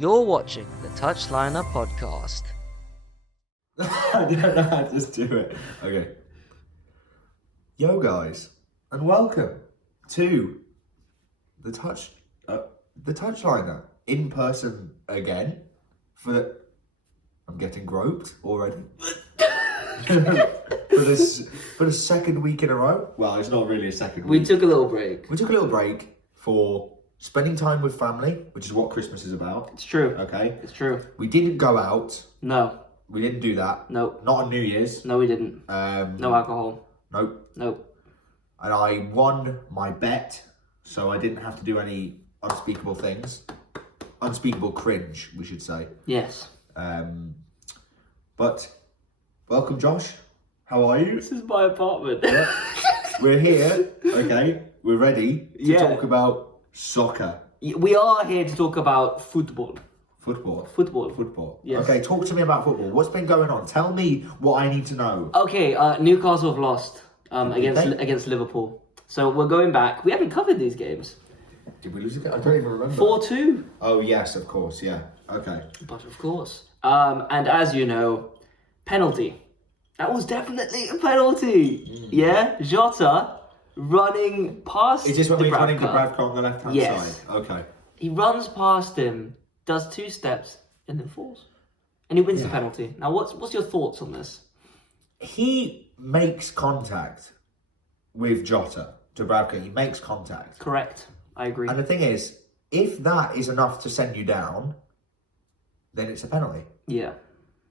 You're watching the Touchliner podcast. I don't know how to do it. Okay. Yo, guys, and welcome to the Touchliner in person again. I'm getting groped already. for the second week in a row. Well, it's not really a second week. We took a little break. We took a little break for spending time with family, which is what Christmas is about. It's true. Okay. It's true. We didn't go out. No. We didn't do that. Nope. Not on New Year's. No, we didn't. No alcohol. Nope. Nope. And I won my bet, so I didn't have to do any unspeakable things. Unspeakable cringe, we should say. Yes. But welcome, Josh. How are you? This is my apartment. Yeah. We're here, okay? We're ready to talk about soccer. We are here to talk about football. Football. Yes. Okay, talk to me about football. What's been going on? Tell me what I need to know. Okay, Newcastle have lost against Liverpool. So we're going back. We haven't covered these games. Did we lose again? I don't even remember. 4-2. Oh, yes, of course, yeah. Okay. But of course. And as you know, penalty. That was definitely a penalty. Yeah? Jota running past Is this when we're running Dubravka. Dubravka on the left-hand Yes. side? Okay. He runs past him, does 2 steps, and then falls. And he wins the penalty. Now, what's your thoughts on this? He makes contact with Jota, Dubravka. He makes contact. Correct. I agree. And the thing is, if that is enough to send you down, then it's a penalty. Yeah.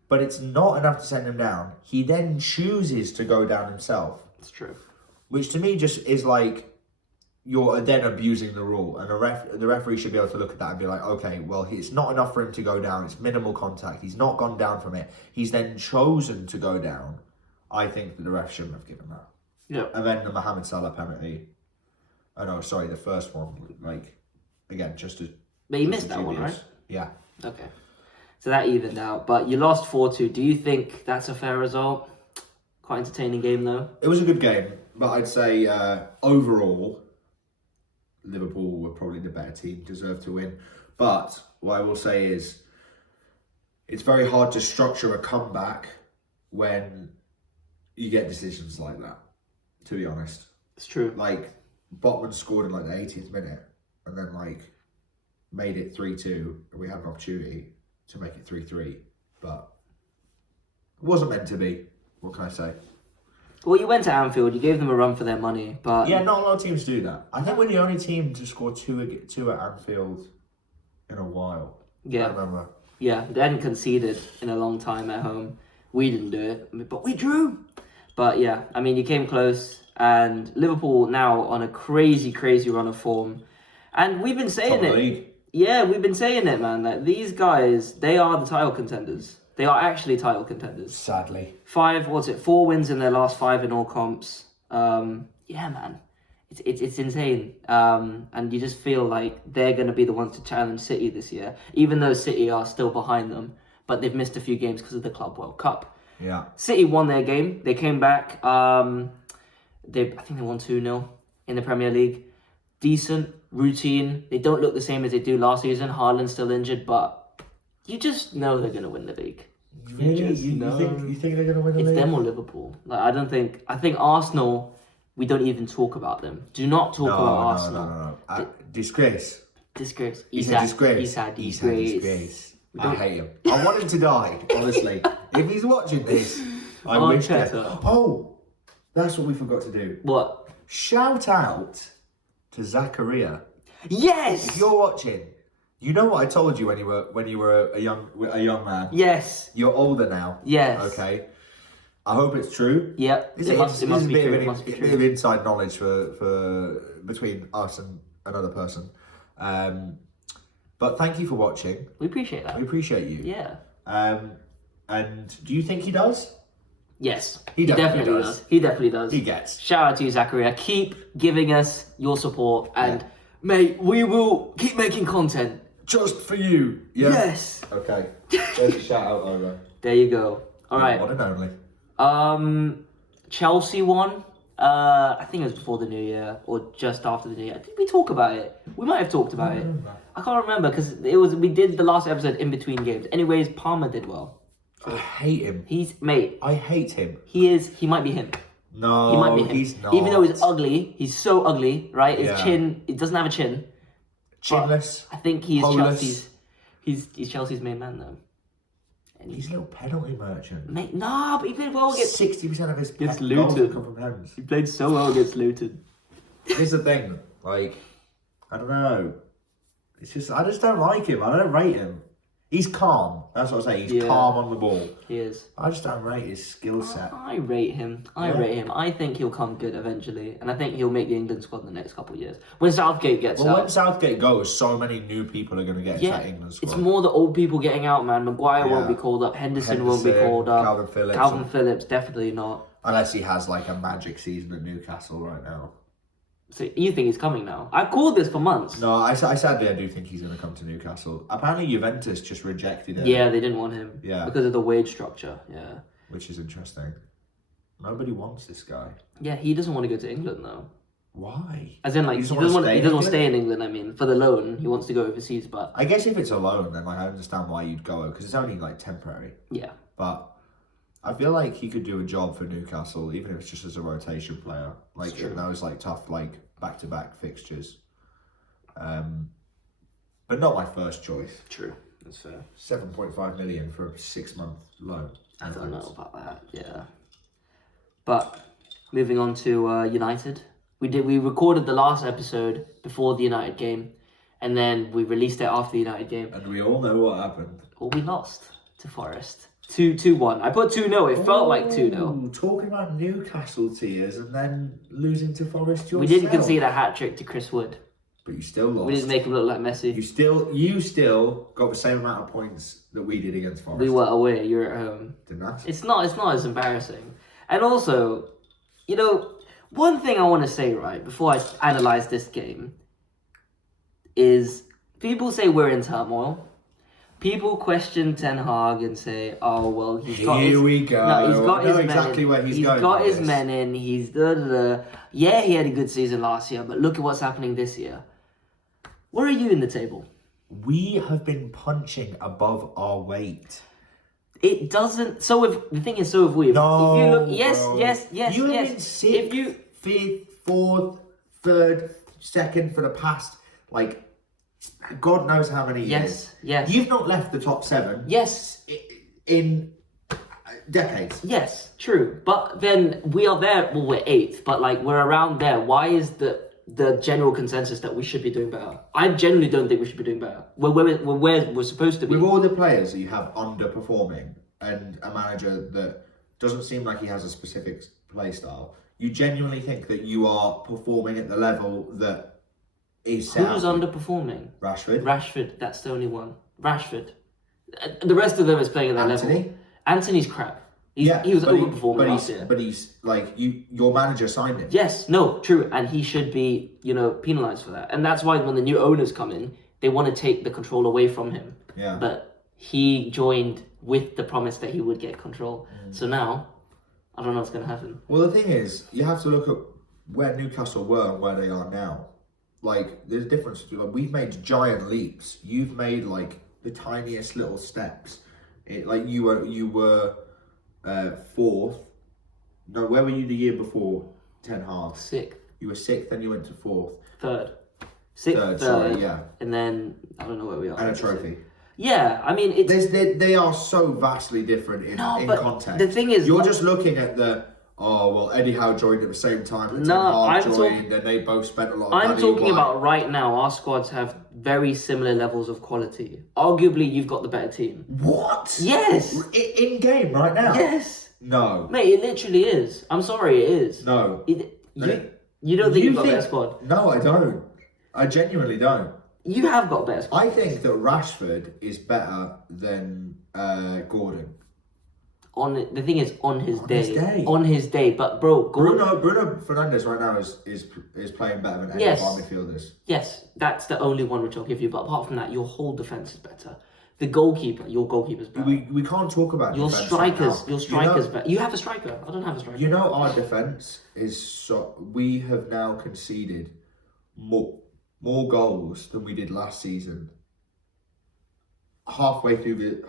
But it's not enough to send him down. He then chooses to go down himself. It's true. Which to me just is like, you're then abusing the rule. And the referee should be able to look at that and be like, okay, well, it's not enough for him to go down. It's minimal contact. He's not gone down from it. He's then chosen to go down. I think that the ref shouldn't have given that. Yeah. And then the Mohamed Salah penalty. Oh no, sorry, the first one. Like, again, just as... But you missed that one, right? Yeah. Okay. So that evened out. But you lost 4-2. Do you think that's a fair result? Quite entertaining game, though. It was a good game. But I'd say overall, Liverpool were probably the better team, deserved to win. But what I will say is, it's very hard to structure a comeback when you get decisions like that, to be honest. It's true. Like, Botman scored in like the 80th minute and then like made it 3-2 and we had an opportunity to make it 3-3. But it wasn't meant to be. What can I say? Well, you went to Anfield. You gave them a run for their money, but... Yeah, not a lot of teams do that. I think we're the only team to score two at Anfield in a while. Yeah. I remember. Yeah, they hadn't conceded in a long time at home. We didn't do it, but we drew. But yeah, I mean, you came close, and Liverpool now on a crazy, crazy run of form. And we've been saying Top it. league. Yeah, we've been saying it, man. Like, these guys, they are the title contenders. They are actually title contenders. Sadly. 4 wins in their last 5 in all comps. Yeah, man. It's insane. And you just feel like they're going to be the ones to challenge City this year, even though City are still behind them. But they've missed a few games because of the Club World Cup. Yeah. City won their game. They came back. I think they won 2-0 in the Premier League. Decent, routine. They don't look the same as they do last season. Haaland's still injured, but you just know they're going to win the league. Really? You think they're going to win the league? It's them or Liverpool. Like, I think Arsenal, we don't even talk about them. Do not talk about Arsenal. No. Disgrace. Disgrace. He's a disgrace. He's had disgrace. I hate him. I want him to die, honestly. If he's watching this, I wish that. Oh, that's what we forgot to do. What? Shout out to Zakaria. Yes! If you're watching, you know what I told you when you were a young man. Yes. You're older now. Yes. Okay. I hope it's true. Yep. It must be true. A bit of inside knowledge for between us and another person. But thank you for watching. We appreciate that. We appreciate you. Yeah. And do you think he does? Yes. He definitely does. He definitely does. He gets. Shout out to you, Zakaria. Keep giving us your support, and mate, we will keep making content just for you. Yeah? Yes. Okay. There's a shout out over. There you go. All right. One and only. Chelsea won. I think it was before the New Year or just after the New Year. Did we talk about it? We might have talked about it. I can't remember because we did the last episode in between games. Anyways, Palmer did well. I hate him. I hate him. He might be him. No, he might be him. He's not. Even though he's ugly, he's so ugly, right? His Yeah. chin, it doesn't have a chin. Chinless. I think he's Holeless. He's Chelsea's main man though. And He's a little penalty merchant. Mate, nah, but he played well against 60% of his Against goals Luton. come from pens. He played so well against Luton. Here's the thing, like, I don't know. It's just, I just don't like him. I don't rate him. He's calm. That's what I say. He's calm on the ball. He is. I just don't rate his skill set. I rate him. I think he'll come good eventually, and I think he'll make the England squad in the next couple of years. When Southgate gets Well, out. when Southgate goes, so many new people are going to get into that England squad. It's more the old people getting out, man. Maguire won't be called up. Henderson won't be called up. Calvin Phillips, definitely not. Unless he has like a magic season at Newcastle right now. So you think he's coming now? I've called this for months. No, I sadly I do think he's going to come to Newcastle. Apparently Juventus just rejected him. Yeah, they didn't want him. Yeah. Because of the wage structure. Yeah. Which is interesting. Nobody wants this guy. Yeah, he doesn't want to go to England though. Why? As in, like, he doesn't want to stay in England. I mean, for the loan, he wants to go overseas. But I guess if it's a loan, then like I understand why you'd go because it's only like temporary. Yeah. But I feel like he could do a job for Newcastle, even if it's just as a rotation player, like in those like tough like back-to-back fixtures. But not my first choice. True, that's fair. 7.5 million for a 6-month loan. I don't know about that. Yeah. But moving on to United, we recorded the last episode before the United game, and then we released it after the United game. And we all know what happened. Well, we lost to Forest. 2-1. I put 2-0. It felt like 2-0. Talking about Newcastle tears and then losing to Forest yourself. We didn't concede a hat-trick to Chris Wood. But you still lost. We didn't make him look like Messi. You still got the same amount of points that we did against Forest. We were away. You're at home. Didn't I? It's not as embarrassing. And also, you know, one thing I want to say, right, before I analyse this game, is people say we're in turmoil. People question Ten Hag and say, "Oh well, he's got his." Here we go. No, he's got his exactly men in. where he's going. He's got his this. men in. He's Yeah, he had a good season last year, but look at what's happening this year. Where are you in the table? We have been punching above our weight. It doesn't. So if the thing is, so have we. No, if you look, bro. yes. You have been sixth, fifth, fourth, third, second for the past like. God knows how many years. Yes. You've not left the top 7. Yes. In decades. Yes, true. But then we are there. Well, we're 8th, but like we're around there. Why is the general consensus that we should be doing better? I genuinely don't think we should be doing better. We're where we're supposed to be. With all the players that you have underperforming and a manager that doesn't seem like he has a specific play style, you genuinely think that you are performing at the level that is set Who's underperforming? Rashford, that's the only one. Rashford. The rest of them is playing at that level. Anthony's crap. He was overperforming last year. But he's like your manager signed him. Yes, no, true, and he should be, penalised for that. And that's why when the new owners come in, they want to take the control away from him. Yeah. But he joined with the promise that he would get control. So now, I don't know what's going to happen. Well, the thing is, you have to look at where Newcastle were and where they are now. Like, there's a difference. Like, we've made giant leaps. You've made like the tiniest little steps. You were 4th. No, where were you the year before? 10 half. 6th. You were 6th, then you went to 4th. 3rd. 6th, Third, sorry, yeah. And then I don't know where we are. And a trophy. Yeah, I mean they are so vastly different in context. The thing is, you're just looking at Eddie Howe joined at the same time. And and they both spent a lot of money. I'm talking about right now. Our squads have very similar levels of quality. Arguably, you've got the better team. What? Yes. In game right now. Yes. No. Mate, it literally is. I'm sorry, it is. No. You don't think you've got a better squad? No, I don't. I genuinely don't. You have got a better squad. I think that Rashford is better than Gordon. The thing is, on his day. But bro, Bruno Fernandes right now is playing better than any of our midfielders. Yes, that's the only one which I'll give you. But apart from that, your whole defense is better. The goalkeeper, your goalkeeper's better. We can't talk about Your defense strikers, right now. your strikers better. You have a striker. I don't have a striker. You know, our defense is so. We have now conceded more goals than we did last season. Halfway through,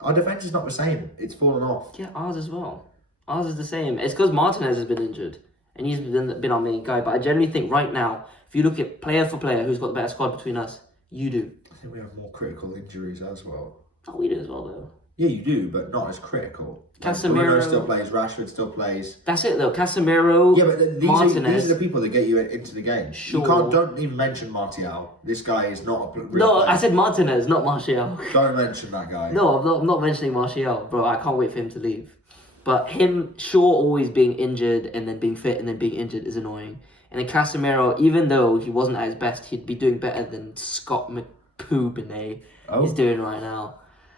our defense is not the same. It's fallen off. Yeah, ours as well. Ours is the same. It's because Martinez has been injured, and he's been our main guy. But I generally think right now, if you look at player for player, who's got the better squad between us? You do. I think we have more critical injuries as well. Oh, we do as well, though. Yeah, you do, but not as critical. Casemiro Bruno still plays. Rashford still plays. That's it, though. Casemiro, Yeah, but Martinez. these are the people that get you into the game. Sure. Don't even mention Martial. This guy is not a real No, player. I said Martinez, not Martial. Don't mention that guy. No, I'm not mentioning Martial, bro. I can't wait for him to leave. But him, Shaw always being injured and then being fit and then being injured is annoying. And then Casemiro, even though he wasn't at his best, he'd be doing better than Scott McPoobene is doing right now.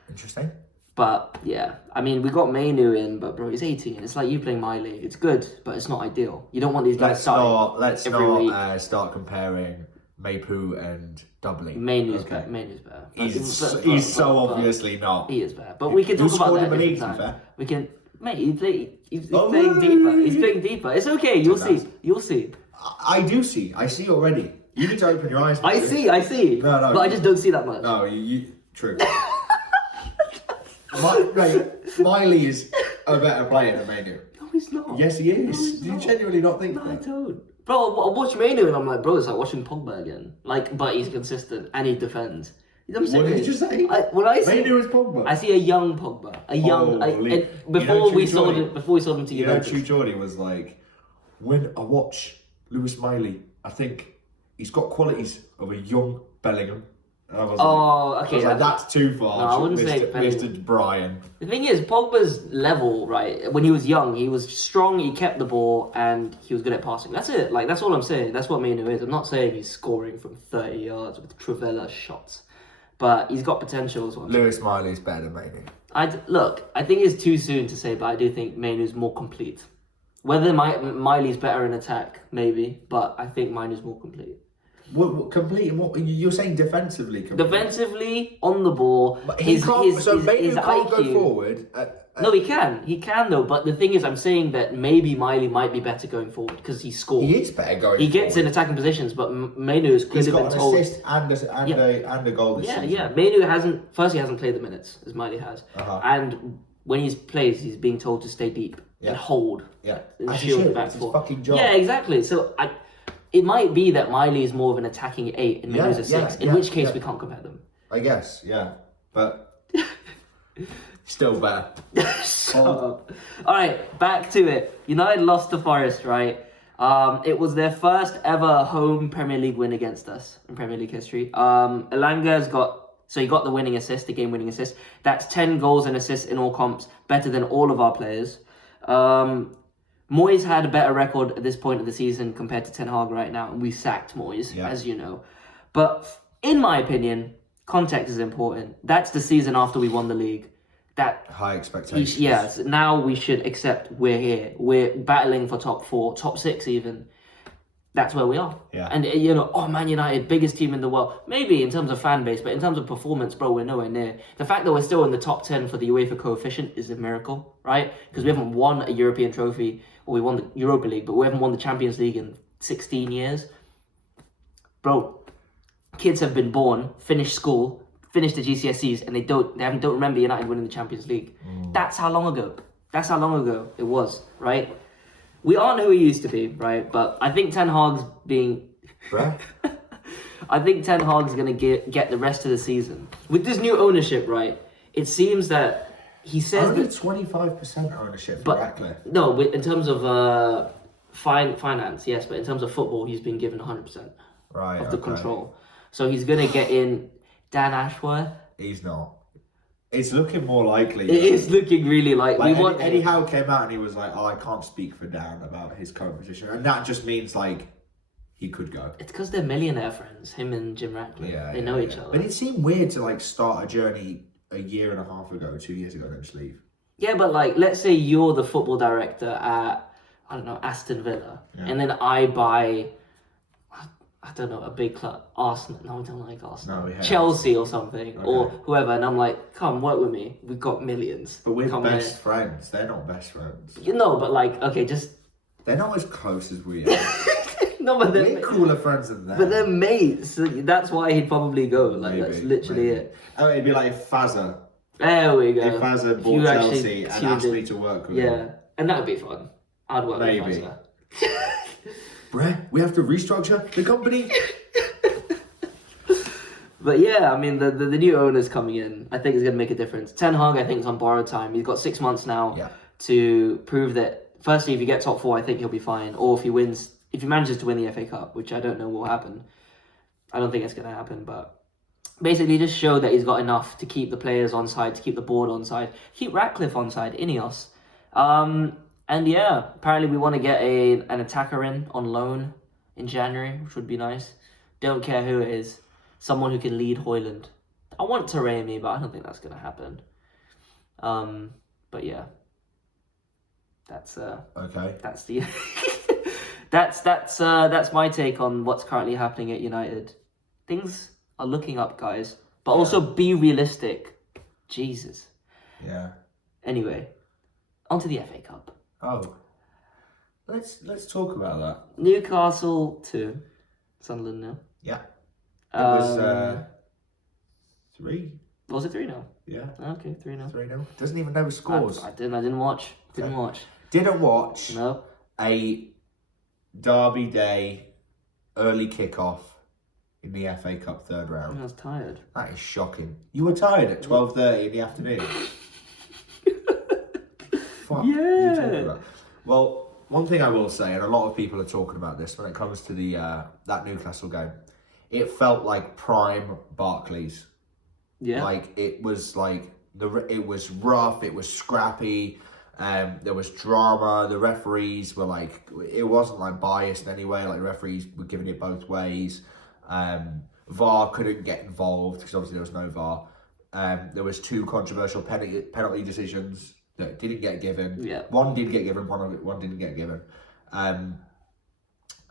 Interesting. But yeah, I mean, we got Mainu in, but bro, he's 18. It's like you playing my league. It's good, but it's not ideal. You don't want these guys starting Let's every week. start comparing Mapu and Doubling. Mainu's better. Mainu's better. He's so obviously not. He is better. But we can talk about that in the at a league, different to be time. fair. We can, mate. He's playing deeper. He's playing deeper. It's okay. You'll see. You'll see. I do see. I see already. You need to open your eyes. I see. No. But I just don't see that much. No, you true. Miley is a better player than Mainu. No, he's not. Yes, he is. No, Do you genuinely not think No, I that? don't. Bro, I watch Mainu and I'm like, bro, it's like watching Pogba again. Like, but he's consistent and he defends. You know what I'm saying? What did you say? When I see, Mainu is Pogba. I see a young Pogba, Holy. before we sold him to You know, Juventus. True Geordie was like, when I watch Lewis Miley, I think he's got qualities of a young Bellingham. And I was like, that's too far. No, I wouldn't say Mr. Brian. The thing is, Pogba's level, right, when he was young, he was strong, he kept the ball, and he was good at passing. That's it. Like, that's all I'm saying. That's what Mainu is. I'm not saying he's scoring from 30 yards with Trevella shots. But he's got potential as well. Lewis Miley's better than Mainu. Look, I think it's too soon to say, but I do think Mainu's more complete. Whether Miley's better in attack, maybe, but I think Mainu's more complete. What complete? What you're saying defensively? Complete. Defensively, on the ball, But his Mainu can't IQ. go forward. No, he can though. But the thing is, I'm saying that maybe Miley might be better going forward because he scores. He is better going. He gets in attacking positions, but Mainu has clearly been told. He's got an assist and a goal this season. Yeah. Mainu hasn't played the minutes as Miley has, and when he plays, he's being told to stay deep and hold. Yeah, and as shield the should. back It's his four. fucking job. Yeah, exactly. So it might be that Miley is more of an attacking 8 and Mainu's a 6. In which case, we can't compare them. I guess, yeah, but still better. All right, back to it. United lost to Forest, right? It was their first ever home Premier League win against us in Premier League history. Elanga's he got the winning assist, the game-winning assist. That's 10 goals and assists in all comps, better than all of our players. Moyes had a better record at this point of the season compared to Ten Hag right now, and we sacked Moyes, as you know. But in my opinion, context is important. That's the season after we won the league. That high expectations. Yes, now we should accept we're here. We're battling for top 4, top 6 even. That's where we are. Yeah. And, Man United, biggest team in the world. Maybe in terms of fan base, but in terms of performance, bro, we're nowhere near. The fact that we're still in the top 10 for the UEFA coefficient is a miracle, right? Because we haven't won a European trophy, or we won the Europa League, but we haven't won the Champions League in 16 years. Bro, kids have been born, finished school, finished the GCSEs, and they don't remember United winning the Champions League. That's how long ago. That's how long ago it was, right? We aren't who we used to be, right? But I think Ten Hag's I think Ten Hag's going to get the rest of the season. With this new ownership, right, it seems that he says only that 25% ownership for Ratcliffe. No, in terms of finance, yes, but in terms of football, he's been given 100% of the control. So he's going to get in Dan Ashworth. He's not. It's looking more likely. It is looking really likely. Eddie Howe came out and he was like, I can't speak for Dan about his current position. And that just means, he could go. It's because they're millionaire friends, him and Jim Ratcliffe. They know each other. But it seemed weird to, start a journey a year and a half ago, 2 years ago, then just leave. Yeah, but, let's say you're the football director at, I don't know, Aston Villa. Yeah. And then I buy I don't know, a big club, Arsenal. No, I don't like Arsenal. No, we hate Chelsea or something, or Okay. whoever, and I'm like, come work with me. We've got millions. But we're Come best friends. They're not best friends. here. You know, but like, okay, just They're not as close as we are. no, but We're they're cooler friends than them. but they're mates. So that's why he'd probably go. Like Maybe, that's literally maybe. it. Oh, it'd be like if Fazza. There we go. If Fazza If bought you actually Chelsea and tuned asked in. me to work with Yeah, him. and that would be fun. I'd work Maybe. with Fazza. Bruh, we have to restructure the company. But yeah, I mean, the new owner's coming in. I think is going to make a difference. Ten Hag, I think, is on borrowed time. He's got 6 months now Yeah. to prove that, firstly, if he gets top four, I think he'll be fine. Or if he manages to win the FA Cup, which I don't know will happen. I don't think it's going to happen, but basically just show that he's got enough to keep the players on side, to keep the board on side, keep Ratcliffe on side, Ineos. And yeah, apparently we want to get an attacker in on loan in January, which would be nice. Don't care who it is. Someone who can lead Hoyland. I want Taremi, but I don't think that's going to happen. But yeah, that's Okay. that's the that's my take on what's currently happening at United. Things are looking up, guys, but also be realistic. Jesus. Yeah. Anyway, onto the FA Cup. Oh. Let's talk about that. Newcastle 2, Sunderland 0. Yeah. It was 3. Was it 3-0? Yeah. Okay, 3-0. 3-0. Doesn't even know the scores. I didn't watch. Didn't watch. Didn't watch No. a Derby Day early kickoff in the FA Cup third round. I was tired. That is shocking. You were tired at 12:30 in the afternoon. Fuck. Yeah. What are you talking about? Well, one thing I will say, and a lot of people are talking about this when it comes to the that Newcastle game, it felt like prime Barclays. Yeah. Like it was it was rough, it was scrappy, there was drama. The referees were like, it wasn't like biased anyway. Like the referees were giving it both ways. VAR couldn't get involved because obviously there was no VAR. There was 2 controversial penalty decisions that didn't get given. Yeah. One did get given, one didn't get given.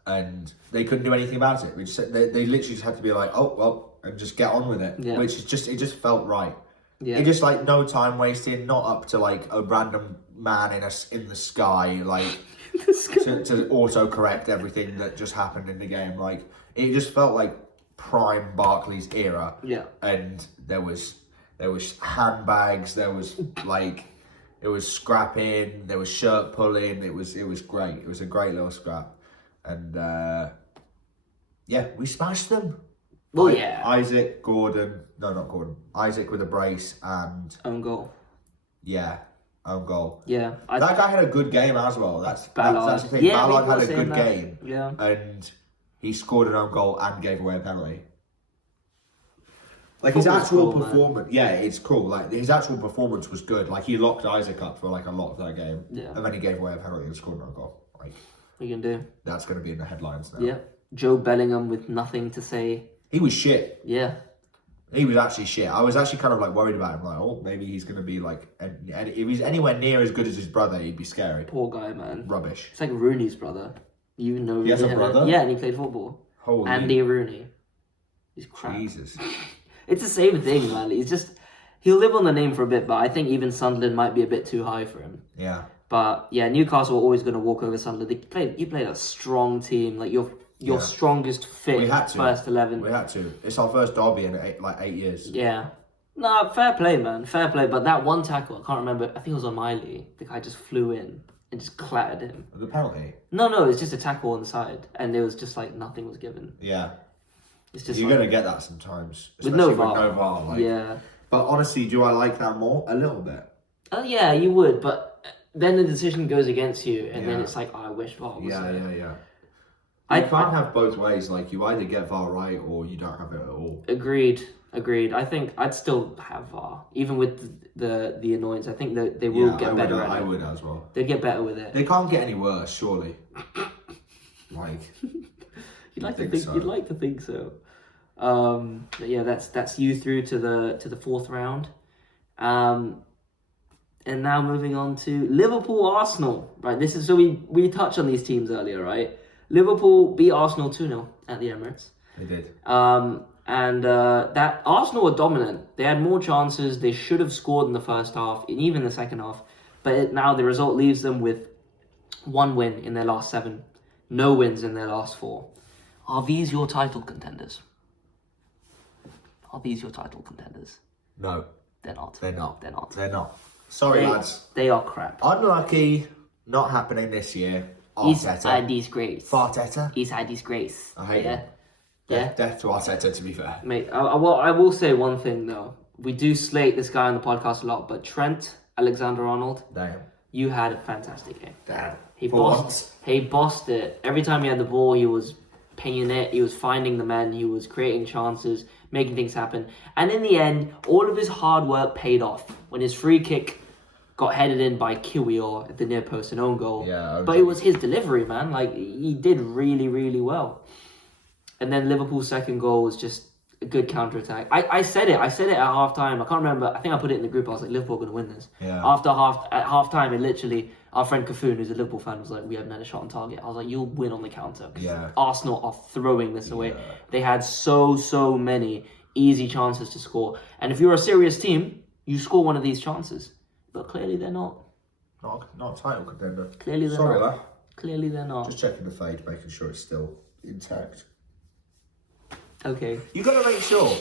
And they couldn't do anything about it. They literally just had to be like, oh well, and just get on with it. Yeah. Which is just, it just felt right. Yeah. It just like no time wasting, not up to like a random man in the sky, like to auto correct everything that just happened in the game. Like it just felt like prime Barclays era. Yeah. And there was handbags, there was like it was scrapping, there was shirt pulling, it was great. It was a great little scrap. And yeah, we smashed them. Well, yeah. Isaac with a brace and Own goal. own goal. Yeah. That guy had a good game as well. That's Ballard. the thing. Yeah, Ballard people had a saying good that. game. Yeah. And he scored an own goal and gave away a penalty. Like his Football's actual cool, man. performance, yeah, it's cool. Like his actual performance was good. Like he locked Isaac up for like a lot of that game. Yeah. And then he gave away a penalty and scored an own goal. Like What you can do? that's going to be in the headlines now. Yeah. Joe Bellingham with nothing to say. He was shit. Yeah. He was actually shit. I was actually kind of like worried about him. Like, oh, maybe he's going to be like, and if he's anywhere near as good as his brother, he'd be scary. Poor guy, man. Rubbish. It's like Rooney's brother. You even know He has a Rooney, brother? Yeah, and he played football. Holy Andy Rooney. He's crap. Jesus. It's the same thing, man. He'll live on the name for a bit, but I think even Sunderland might be a bit too high for him. Yeah. But yeah, Newcastle are always going to walk over Sunderland. You played a strong team, like your strongest fit We had to. first 11. We had to. It's our first derby in 8 years. Yeah. No, fair play, man. Fair play. But that one tackle, I can't remember. I think it was on Miley. The guy just flew in and just clattered him. The penalty. No, it was just a tackle on the side, and it was just like nothing was given. Yeah. It's just You're like, going to get that sometimes. with no especially VAR. With no VAR. Like. Yeah. But honestly, do I like that more? A little bit. Oh yeah, you would, but then the decision goes against you, and then Yeah. it's like, oh, I wish VAR was Yeah. there. You can't have both ways. Like you either get VAR right or you don't have it at all. Agreed. I think I'd still have VAR, even with the annoyance. I think that they will get better at it. I would as well. They'd get better with it. They can't get any worse, surely. Like You'd like to think think. so. You'd like to think so. But yeah, that's you through to the fourth round. And now moving on to Liverpool Arsenal. Right, this is so we touched on these teams earlier, right? Liverpool beat Arsenal 2-0 at the Emirates. They did. And that Arsenal were dominant. They had more chances. They should have scored in the first half, and even the second half. But now the result leaves them with 1 win in their last 7. No wins in their last 4. Are these your title contenders? Are these your title contenders? No. They're not. They're not. They're not. They're not. Sorry, lads. They are crap. Unlucky. Not happening this year. He's Arteta. a disgrace. Farteta. He's a disgrace. I hate him. Yeah. Death to Arteta, to be fair. Mate, I will say one thing, though. We do slate this guy on the podcast a lot, but Trent Alexander-Arnold, Damn. you had a fantastic game. Damn. He For bossed it. Every time he had the ball, he was pinging it. He was finding the men. He was creating chances, making things happen. And in the end, all of his hard work paid off. When his free kick got headed in by Kiwior at the near post, an own goal. Yeah. But it was his delivery, man. Like, he did really, really well. And then Liverpool's second goal was just a good counter-attack. I said it at half-time. I can't remember. I think I put it in the group. I was like, Liverpool are going to win this. Yeah. At half-time, it literally, our friend Kafun, who's a Liverpool fan, was like, we haven't had a shot on target. I was like, you'll win on the counter. Yeah. Arsenal are throwing this away. Yeah. They had so many easy chances to score. And if you're a serious team, you score one of these chances. But clearly they're not. Not a title contender. Clearly they're Sorry, not. lad. Clearly they're not. Just checking the fade, making sure it's still intact. Okay. You got to make sure.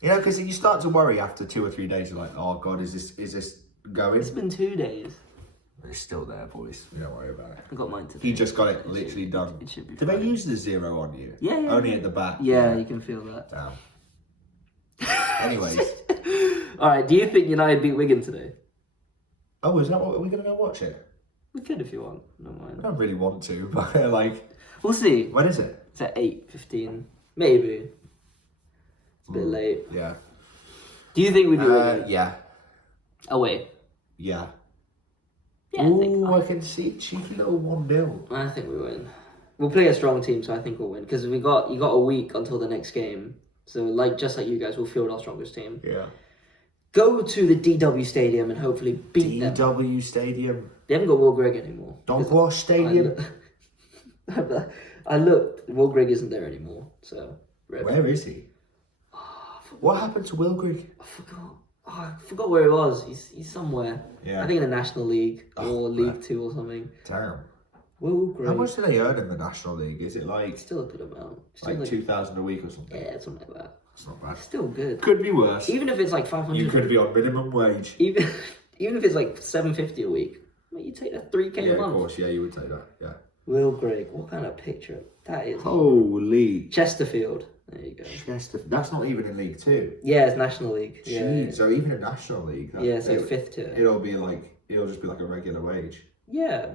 You know, because you start to worry after 2 or 3 days. You're like, oh, God, is this going? It's been 2 days. It's still there, boys. You don't worry about it. I got mine today. He just got it literally done. It should be Did they fine. use the 0 on you? Yeah. Only at the back. Yeah, you can feel that. Damn. Anyways. All right, do you think United beat Wigan today? Oh, is that what? Are we going to go watch it? We could if you want. No I mind. don't really want to, but like... We'll see. When is it? It's at 8:15. Maybe. It's a bit late. Yeah. Do you think we do Wigan? Yeah. Oh, wait. Yeah. Yeah, Ooh, I can see cheeky little 1-0. I think we win. We'll play a strong team, so I think we'll win. Because you got a week until the next game. So, just like you guys, we'll field our strongest team. Yeah. Go to the DW Stadium and hopefully beat them. DW Stadium. They haven't got Will Grigg anymore. Dogwash Stadium. I looked. Will Grigg isn't there anymore. So. Rip. Where is he? What happened to Will Grigg? I forgot where he was. He's somewhere. Yeah. I think in the National League or League right. 2 or something. Damn. Will Grigg. How much do they earn in the National League? Is it like Still a good amount. Still like 2,000 a week or something? Yeah, something like that. That's not bad. Still good. Could be worse. Even if it's like 500. You could be on minimum wage. Even if it's like 750 a week. Mate, you take that 3K Yeah, a month. of course. Yeah, you would take that. Yeah. Will Grigg. What kind of picture? That is. Holy. Chesterfield. There you go. Chester. That's not even in League 2. Yeah, it's National League. Yeah. Jeez. So even in National League. Yeah, so 5th tier. It'll just be like a regular wage. Yeah.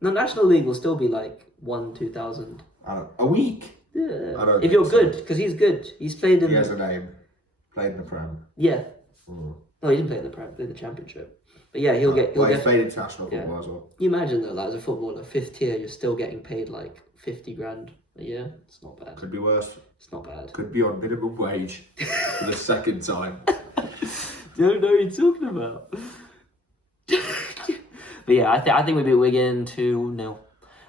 No, National League will still be like 2,000. A week? Yeah. I don't If you're think so. good, because he's good. He's played in. He has a name. Played in the Prem. Yeah. Mm. No, he didn't play in the Prem. He played in the Championship. But yeah, he'll get. He's played international football as well. You imagine though, like as a footballer, 5th tier, you're still getting paid like 50 grand a year. It's not bad. Could be worse. It's not bad. Could be on minimum wage for the second time. Don't know what you're talking about. But yeah, I think we beat Wigan 2-0.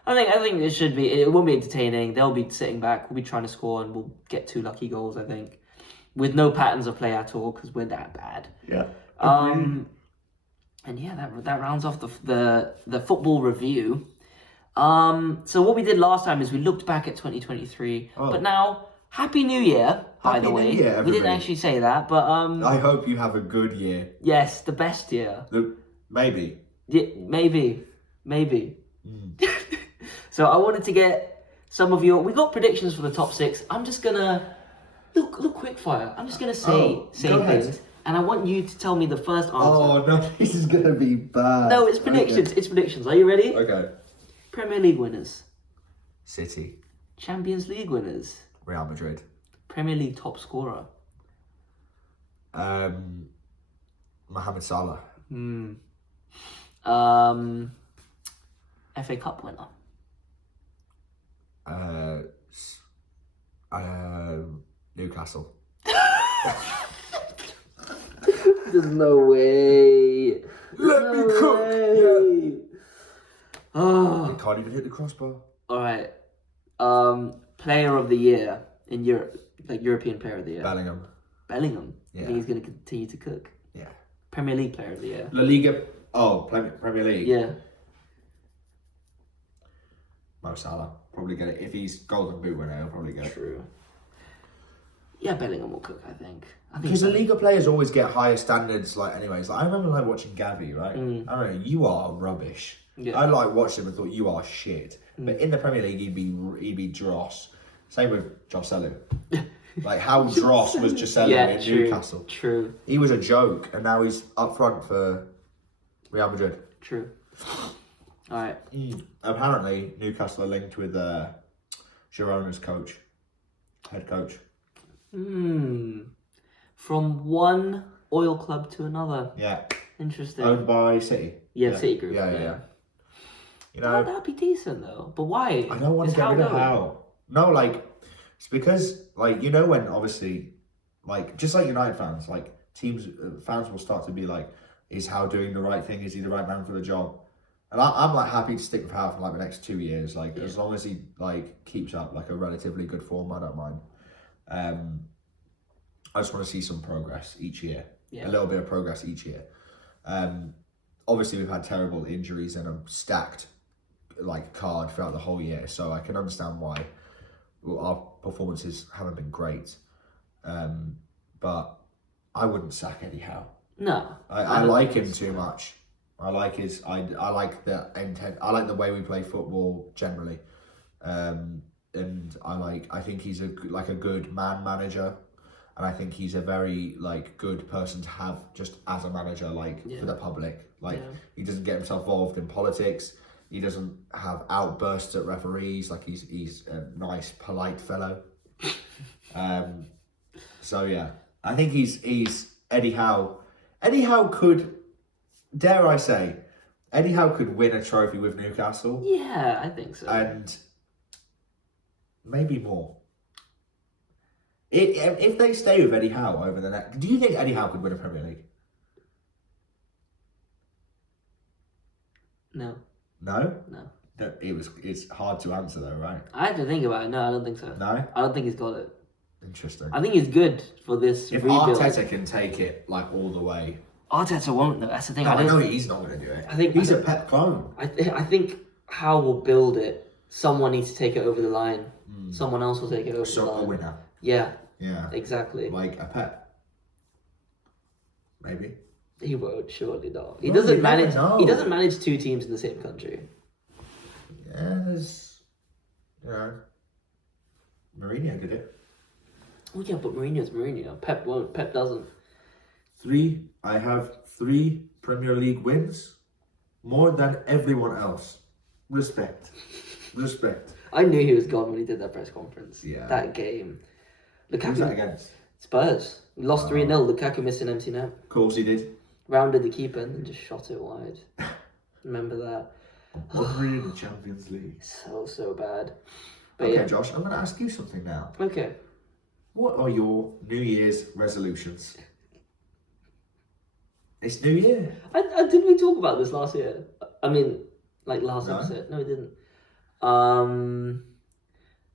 I think it should be. It won't be entertaining. They'll be sitting back. We'll be trying to score, and we'll get 2 lucky goals. I think, with no patterns of play at all, because we're that bad. Yeah. And yeah, that rounds off the football review. So what we did last time is we looked back at 2023, but now Happy New Year. By the way, we didn't actually say that, but I hope you have a good year. Yes, the best year. Maybe. Yeah, maybe. So I wanted to get some of your. We got predictions for the top 6. I'm just gonna look quick fire. I'm just gonna say things, and I want you to tell me the first answer. Oh no, this is gonna be bad. No, it's predictions. Okay. It's predictions. Are you ready? Okay. Premier League winners. City. Champions League winners. Real Madrid. Premier League top scorer. Mohamed Salah. FA Cup winner. Newcastle. There's no way. Let me cook. Yeah. Oh. It can't even hit the crossbar. All right. Player of the year in Europe, like European Player of the Year. Bellingham. Bellingham. Yeah. I think he's going to continue to cook. Yeah. Premier League Player of the Year. La Liga. Oh, Premier League. Yeah. Mo Salah probably get it if he's Golden Boot winner. He'll probably get it. True. Yeah, Bellingham will cook. I think. Because the Liga players always get higher standards. Like, anyways, like I remember like watching Gavi. Right. I don't know. You are rubbish. Yeah. I like watched him and thought you are shit. But in the Premier League, he'd be dross. Same with Joselu. Like how dross was Joselu in Newcastle. True. He was a joke, and now he's up front for Real Madrid. True. All right. Apparently, Newcastle are linked with Girona's head coach. From one oil club to another. Yeah. Interesting. Owned by City. Yeah, City Group. Yeah. You know, that'd be decent though. But why? I don't want to get rid of Howe. No, like it's because like you know when obviously like just like United fans, like fans will start to be like, is Howe doing the right thing? Is he the right man for the job? And I'm like happy to stick with Howe for like the next 2 years. Like as long as he like keeps up like a relatively good form, I don't mind. I just want to see some progress each year. Yeah. A little bit of progress each year. Obviously we've had terrible injuries and a stacked like card throughout the whole year, so I can understand why our performances haven't been great. But I wouldn't sack Eddie Howe. No. I like him too much. I like his I like the intent. I like the way we play football generally. And I think he's a good man manager. And I think he's a very like good person to have just as a manager, for the public. He doesn't get himself involved in politics. He doesn't have outbursts at referees. Like he's a nice, polite fellow. So yeah, I think he's Eddie Howe. Eddie Howe could, dare I say, Eddie Howe could win a trophy with Newcastle. Yeah, I think so. And maybe more. If they stay with Eddie Howe over the next... Do you think Eddie Howe could win a Premier League? No. No? No. It's hard to answer though, right? I had to think about it. No, I don't think so. No? I don't think he's got it. Interesting. I think he's good for this if rebuild. Arteta can take it like all the way... Arteta won't though, that's the thing. No, I know he's not going to do it. I think he's a Pep clone. I think Howe will build it. Someone needs to take it over the line. Someone else will take it over the line. A winner. Yeah. Yeah. Exactly. Like a Pep. Maybe. He won't, surely not. He doesn't manage two teams in the same country. Yeah, there's Mourinho did it. Oh yeah, but Mourinho's Mourinho. Pep won't. Pep doesn't. I have 3 Premier League wins. More than everyone else. Respect. I knew he was gone when he did that press conference. Yeah. That game. Lukaku. Who's that against? Spurs. We lost 3-0. Lukaku missed an empty net. Of course he did. Rounded the keeper and then just shot it wide. Remember that? We're in the Champions League. So bad. But okay, yeah. Josh, I'm going to ask you something now. Okay. What are your New Year's resolutions? It's New Year. Didn't we talk about this last year? I mean, like last episode. No, we didn't.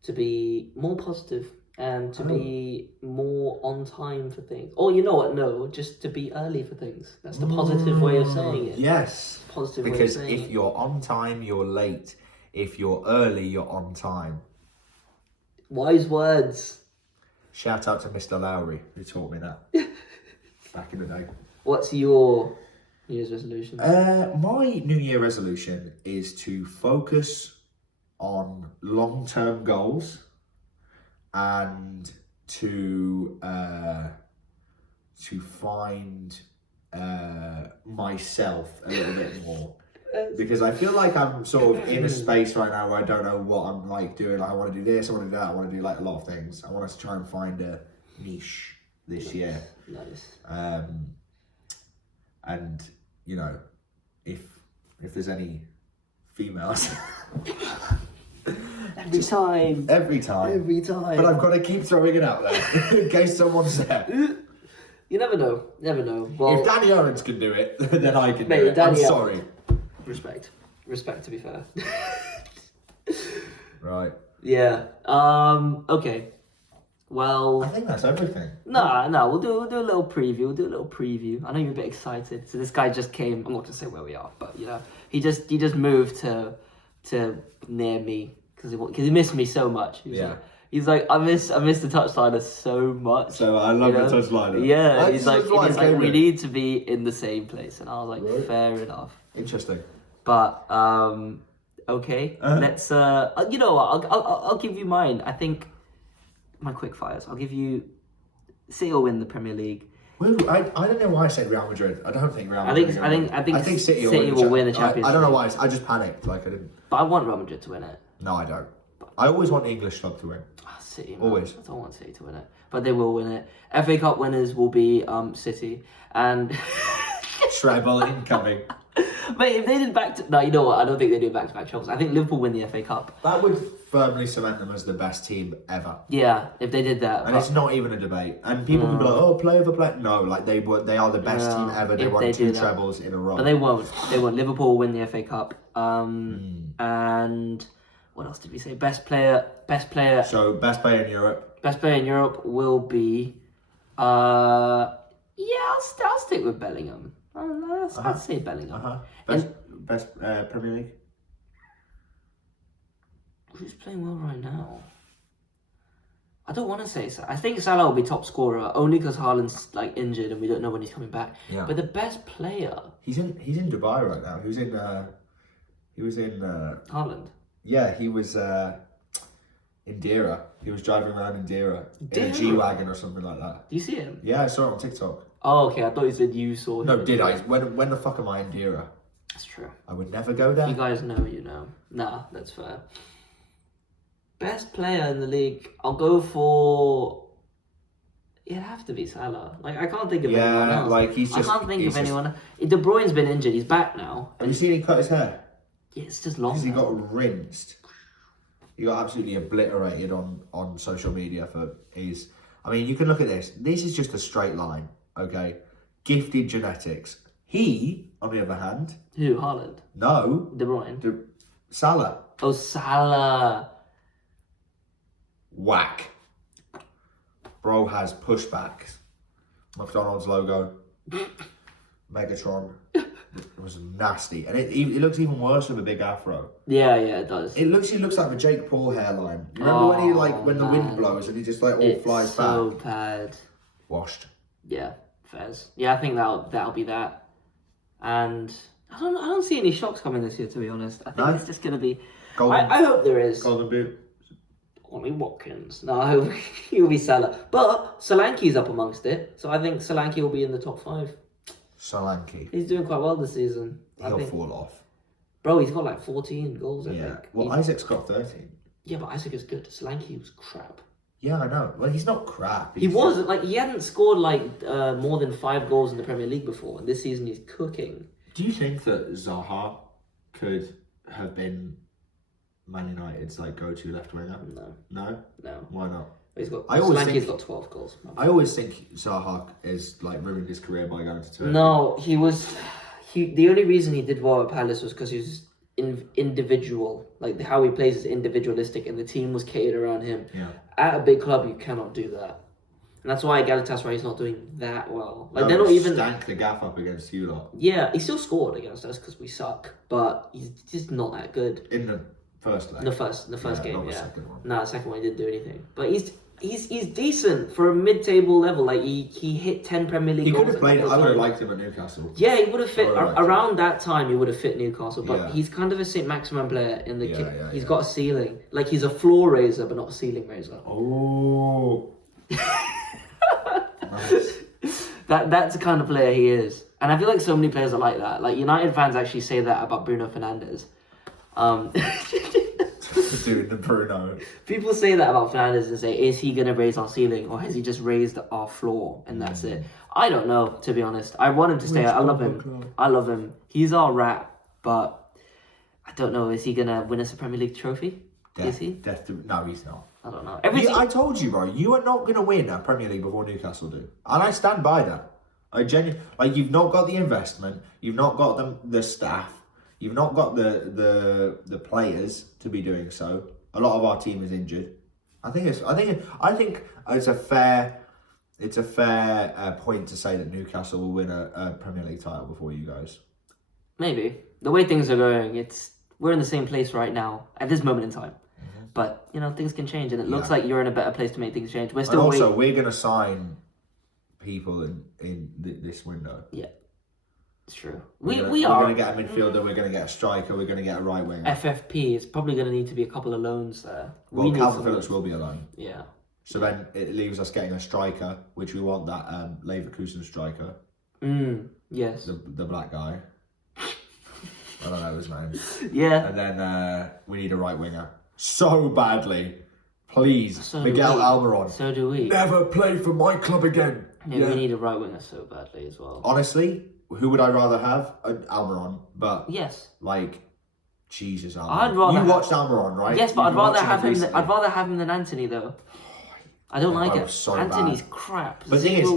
To be more positive and to be more on time for things. Or you know what? No, just to be early for things. That's the positive way of saying it. Yes. Positive way of because saying if you're on time, you're late. If you're early, you're on time. Wise words. Shout out to Mr. Lowry, who taught me that back in the day. What's your New Year's resolution? My New Year resolution is to focus on long-term goals and to find myself a little bit more. Because I feel like I'm sort of in a space right now where I don't know what I'm like doing. Like I want to do this, I want to do that, I want to do like a lot of things. I want us to try and find a niche this year. Nice. And you know, if there's any females, every time. But I've got to keep throwing it out there in case someone's there. You never know. Well, if Danny Owens can do it, then I can do it. Danny I'm sorry. Respect, to be fair. Right. Yeah. Okay. Well, I think that's everything. no. We'll do a little preview. We'll do a little preview. I know you're a bit excited. So this guy just came. I'm not gonna say where we are, but you know, he just moved to near me because he missed me so much. He's like, I miss the touchliner so much. So I love the touchliner. Yeah, he's like, we need to be in the same place, and I was like, Right. fair enough. Interesting. But okay, let's you know what? I'll give you mine. I think my quick fires. I'll give you City will win the Premier League. I don't know why I said Real Madrid. I don't think Real Madrid. I think City will win the Champions I don't know League. why. I just panicked. Like I didn't. But I want Real Madrid to win it. No, I don't. I always want the English club to win. City, man. Always. I don't want City to win it, but they will win it. FA Cup winners will be City, and Treble incoming. Mate, if they did no, you know what? I don't think they do back-to-back trebles. I think Liverpool win the FA Cup. That would firmly cement them as the best team ever. Yeah, if they did that. And it's not even a debate. And people can be like, "Oh, play over play." No, like they are the best team ever. They won 2 trebles in a row. But they won't. Liverpool will win the FA Cup. And what else did we say? Best player. So best player in Europe. Best player in Europe will be. I'll stick with Bellingham. I'd say Bellingham. Best Premier League. Who's playing well right now? I don't want to say so. I think Salah will be top scorer only because Haaland's like injured and we don't know when he's coming back. Yeah. But the best player. He's in Dubai right now. He was in. Haaland. Yeah, he was in Dira. He was driving around in Dira in a G-Wagon or something like that. Do you see him? Yeah, I saw it on TikTok. Oh, okay. I thought you said you saw him. No, did I? When the fuck am I in Dira? That's true. I would never go there. You guys know, you know. Nah, that's fair. Best player in the league, I'll go for. It'd have to be Salah. Like I can't think of anyone else. Like I can't think of anyone. De Bruyne's been injured. He's back now. Have you seen him cut his hair? Yeah, it's just long. Because he got rinsed. He got absolutely obliterated on social media for his. I mean, you can look at this. This is just a straight line, okay? Gifted genetics. He, on the other hand. Who? Haaland? No. De Bruyne? Salah. Oh, Salah. Whack. Bro has pushbacks. McDonald's logo. Megatron. It was nasty. And it looks even worse with a big afro. Yeah, it does. He looks like a Jake Paul hairline. You remember when the wind blows and he just like all flies back? So bad. Washed. Yeah, fairs. Yeah, I think that'll be that. And I don't see any shocks coming this year, to be honest. I think it's just gonna be. I hope there is. Golden boot. Ollie Watkins. No, I hope he'll be Salah. But Solanke's up amongst it, so I think Solanke will be in the top 5. Solanke. He's doing quite well this season. He'll fall off. Bro, he's got like 14 goals, I think. Well, Isaac's got 13. Yeah, but Isaac is good. Solanke was crap. Yeah, I know. Well, he's not crap. He hadn't scored like more than 5 goals in the Premier League before, and this season he's cooking. Do you think that Zaha could have been Man United's like go-to left winger? No. Why not? Solanke's got 12 goals. I always think Zaha is like ruined his career by going to Turkey. No, the only reason he did well at Palace was because he was individual. Like how he plays is individualistic, and the team was catered around him. Yeah. At a big club, you cannot do that, and that's why Galatasaray is not doing that well. Like they're not even stank the gaff up against you lot. Yeah, he still scored against us because we suck, but he's just not that good. In the first leg. The first game, not yeah. The second one. No, the second one he didn't do anything, but he's decent for a mid-table level. Like he hit 10 Premier League. He goals could have played. I would have times. liked him at Newcastle. Yeah, he would have fit around that time. He would have fit Newcastle, but he's kind of a St. Maximin player in the kit. He's got a ceiling. Like he's a floor raiser, but not a ceiling raiser. Oh. Nice. That's the kind of player he is, and I feel like so many players are like that. Like United fans actually say that about Bruno Fernandes. Doing the Bruno. People say that about Fernandes and say, is he going to raise our ceiling or has he just raised our floor and that's it? I don't know, to be honest. I want him to stay. I love him. He's our rat, but I don't know. Is he going to win us a Premier League trophy? Is he? No, he's not. I don't know. I told you, bro. You are not going to win a Premier League before Newcastle do. And I stand by that. You've not got the investment. You've not got the staff. You've not got the players to be doing so. A lot of our team is injured. I think it's a fair point to say that Newcastle will win a Premier League title before you guys. Maybe. The way things are going, we're in the same place right now at this moment in time. Mm-hmm. But, things can change, and it looks like you're in a better place to make things change. We're still waiting. We're going to sign people in this window. Yeah. It's true. We're going to get a midfielder, we're going to get a striker, we're going to get a right winger. FFP, it's probably going to need to be a couple of loans there. Well, Calvin Phillips will be a loan. Yeah. So then it leaves us getting a striker, which we want that Leverkusen striker. Yes. The black guy. I don't know his name. Yeah. And then we need a right winger. So badly. Please, so Miguel Almiron. So do we. Never play for my club again. Yeah, we need a right winger so badly as well. Honestly, who would I rather have? Almiron, but yes, Jesus, Almiron. I'd rather watched Almiron, right? Yes, but I'd rather have him. I'd rather have him than Anthony, though. I don't like it. So Anthony's bad. crap. But the thing is,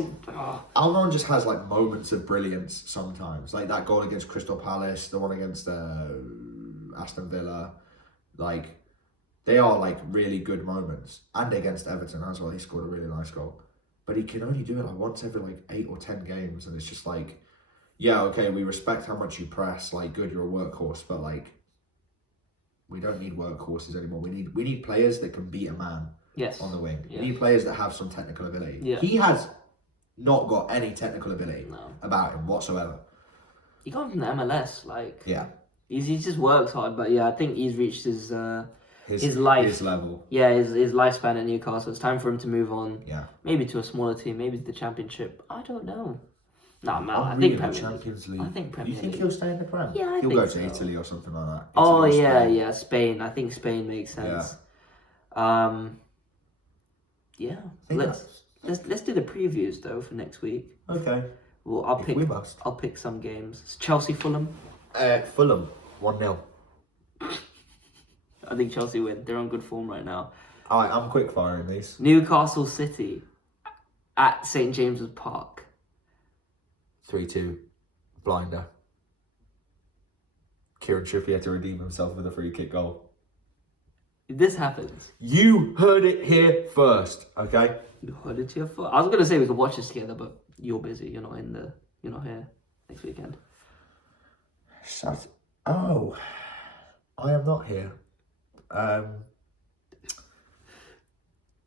Almiron just has moments of brilliance sometimes, like that goal against Crystal Palace, the one against Aston Villa, they are really good moments, and against Everton as well. He scored a really nice goal, but he can only do it once every 8 or 10 games, and it's just yeah, okay, we respect how much you press, good, you're a workhorse, but we don't need workhorses anymore. We need players that can beat a man. Yes. On the wing. Yes. We need players that have some technical ability. Yeah. He has not got any technical ability about him whatsoever. He got from the MLS, yeah. He just works hard, but I think he's reached his level. Yeah, his lifespan at Newcastle. It's time for him to move on. Yeah. Maybe to a smaller team, maybe to the Championship. I don't know. No, man, I think think Premier Champions League. I think Premier You think League. he'll stay in the Prem? Yeah, he'll think go to so. Italy or something like that. Oh Italy or Spain. yeah, Spain. I think Spain makes sense. Yeah. Let's do the previews though for next week. Okay. Well, I'll pick some games. It's Chelsea Fulham. Fulham 1-0. I think Chelsea win. They're on good form right now. Alright, I'm quick firing these. Newcastle City at St James's Park. 3-2. Blinder. Kieran Trippier to redeem himself with a free kick goal. If this happens, you heard it here first, okay? You heard it here first. I was gonna say we could watch this together, but you're busy. You're not here next weekend. Oh, I am not here. I'm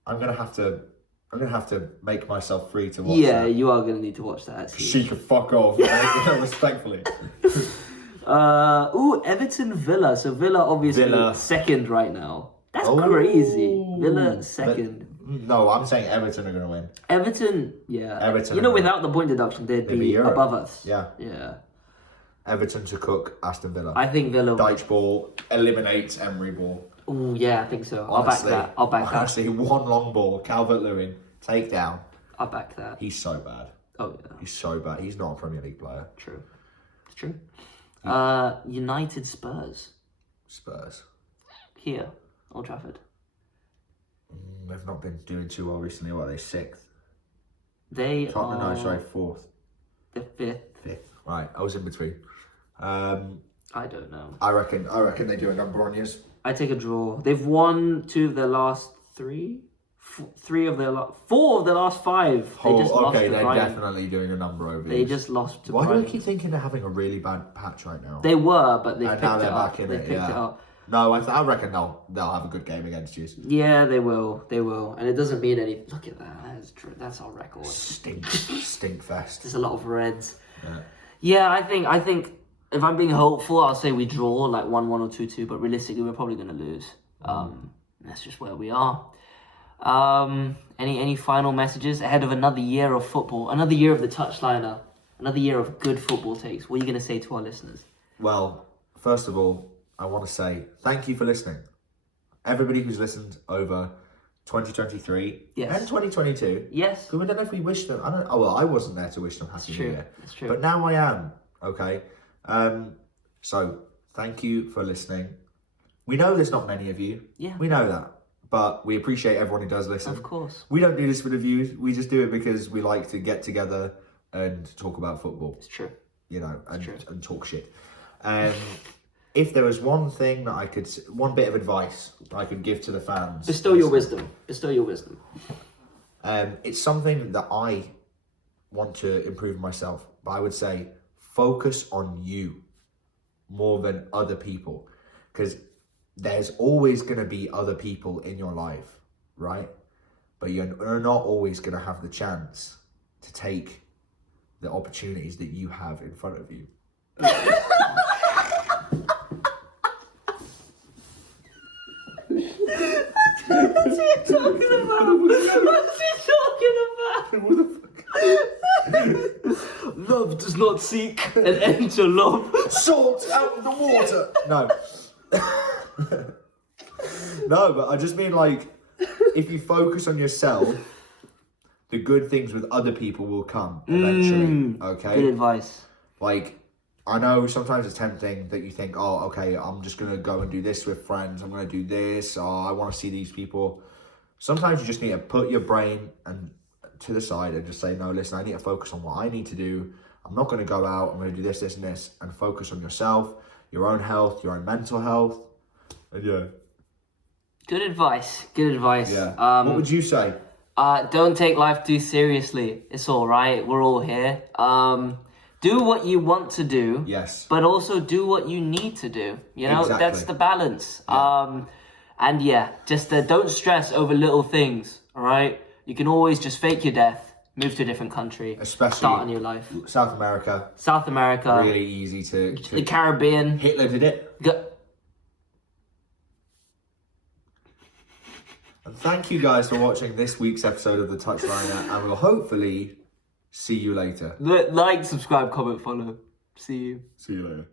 gonna have to make myself free to watch. Yeah, that. you are gonna need to watch that. Actually. She can fuck off, respectfully. Everton Villa. So Villa obviously second right now. That's crazy. Villa second. No, I'm saying Everton are going to win. Everton, yeah. Everton. Without the point deduction, they'd be above us. Yeah. Yeah. Everton to cook Aston Villa. I think Villa. Dyche ball eliminates Emery ball. Oh yeah, I think so. Honestly, I'll back that. Honestly, one long ball, Calvert-Lewin, take down. I'll back that. He's so bad. Oh yeah. He's so bad. He's not a Premier League player. True. It's true. United Spurs. Here, Old Trafford. They've not been doing too well recently. What are they, 6th? Fourth. They're 5th. 5th. Right, I was in between. I don't know. I reckon they do a number on yous. I take a draw. They've won 2 of their last 3. 4 of their last 5. They just lost to they're Brighton. definitely doing a number over. They just lost to Why Brighton. do I keep thinking they're having a really bad patch right now? They were, but they've picked now they're it up. back in They it. picked it Yeah. up. No, I reckon they'll have a good game against you. Yeah, they will. They will, and it doesn't mean any. Look at that. That's our record. Stink fest. There's a lot of reds. Yeah, I think if I'm being hopeful, I'll say we draw 1-1 or 2-2. But realistically, we're probably going to lose. That's just where we are. Any final messages ahead of another year of football, another year of the touchliner, another year of good football takes? What are you going to say to our listeners? Well, first of all, I want to say thank you for listening. Everybody who's listened over 2023 and 2022. Yes. Because we don't know if we wish them. I wasn't there to wish them Happy New Year. That's true. But now I am. Okay. So thank you for listening. We know there's not many of you. Yeah. We know that. But we appreciate everyone who does listen. Of course. We don't do this for the views. We just do it because we like to get together and talk about football. It's true. And talk shit. if there was one thing that one bit of advice I could give to the fans. Bestow your wisdom. Bestow your wisdom. It's something that I want to improve myself, but I would say focus on you more than other people, because there's always going to be other people in your life, right? But you're not always going to have the chance to take the opportunities that you have in front of you. What's he talking about? What's he talking about? Love does not seek an end to love. Salt out of the water. No. No, but I just mean like, if you focus on yourself, the good things with other people will come eventually. Okay. Good advice. Like, I know sometimes it's tempting that you think, oh, okay, I'm just going to go and do this with friends. I'm going to do this. Oh, I want to see these people. Sometimes you just need to put your brain to the side and just say, no, listen, I need to focus on what I need to do. I'm not going to go out. I'm going to do this, this, and this, and focus on yourself, your own health, your own mental health. And yeah. Good advice. Good advice. Yeah. What would you say? Don't take life too seriously. It's all right. We're all here. Do what you want to do. Yes. But also do what you need to do. You know, Exactly. that's the balance. Yeah. And yeah, just don't stress over little things. All right. You can always just fake your death, move to a different country, Especially start a new life. South America. South America. Really easy to The Caribbean. Hitler did it. And thank you guys for watching this week's episode of The Touchliner, and we'll hopefully see you later. Like, subscribe, comment, follow. See you. See you later.